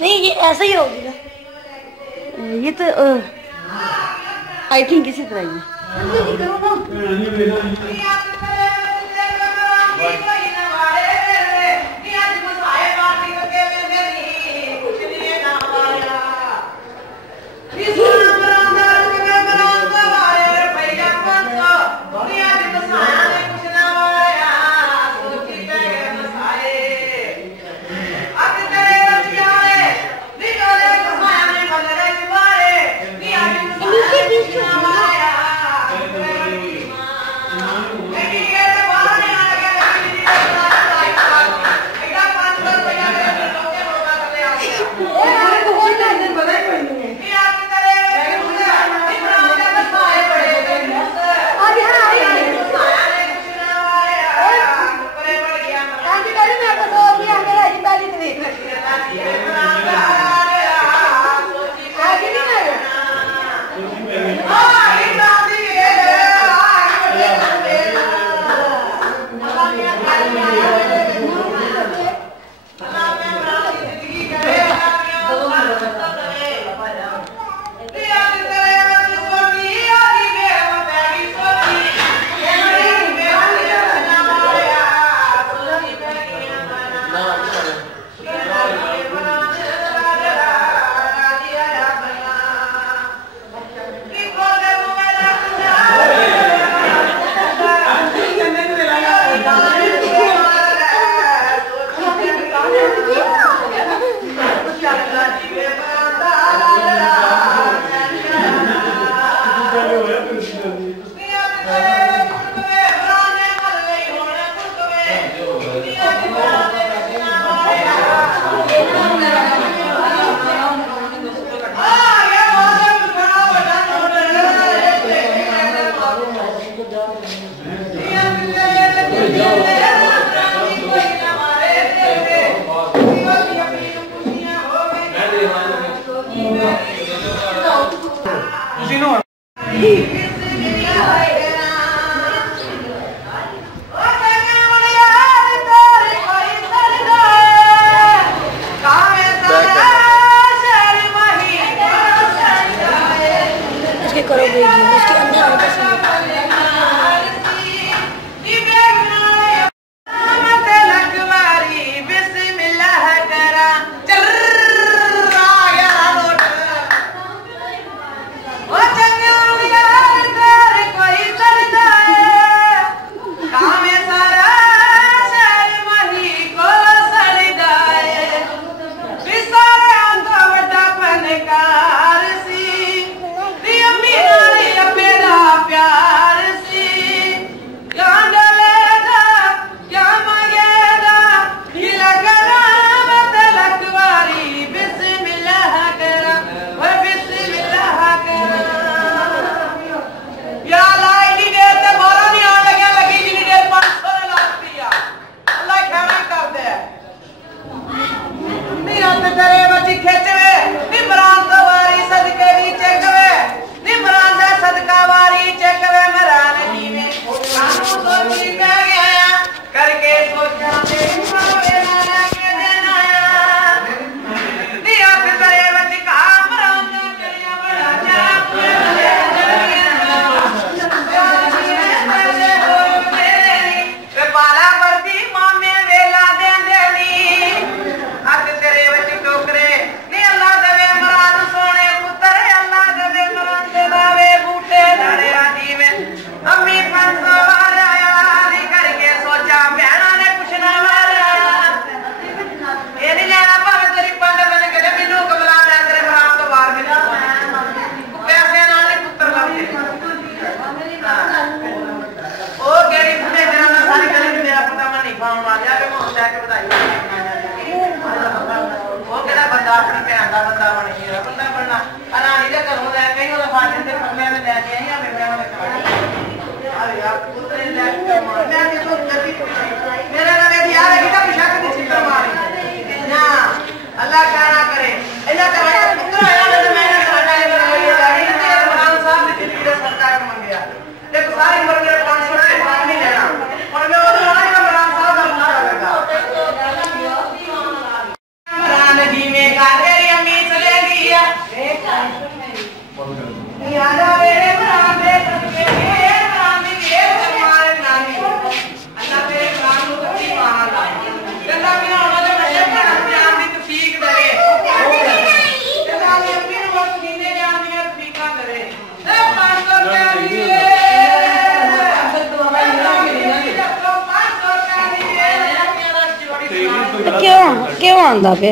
नहीं ये ऐसा ही होगा ये तो आई थिंक इसी तरह ही अल्लाह क्या ना करे, अल्लाह का पुत्र सारी उम्र मेरे 500 से बाहर नहीं लेना और मैं वो तो ना इमरान साहब का मुनारा लगा इमरान जी में का तेरी अम्मी चले गई है याद आ मेरे इमरान दे सदके इमरान दी ये हमारे नानी अल्लाह तेरे इमरान को सच्ची मान ला गंदा भी ना होना जो नशे पर जान दी तौफीक दे गंदा ने अपनी वक्त नींदे जान दी तौफीक करे ए 500 रुपए दिए क्यों क्यों आंदा पे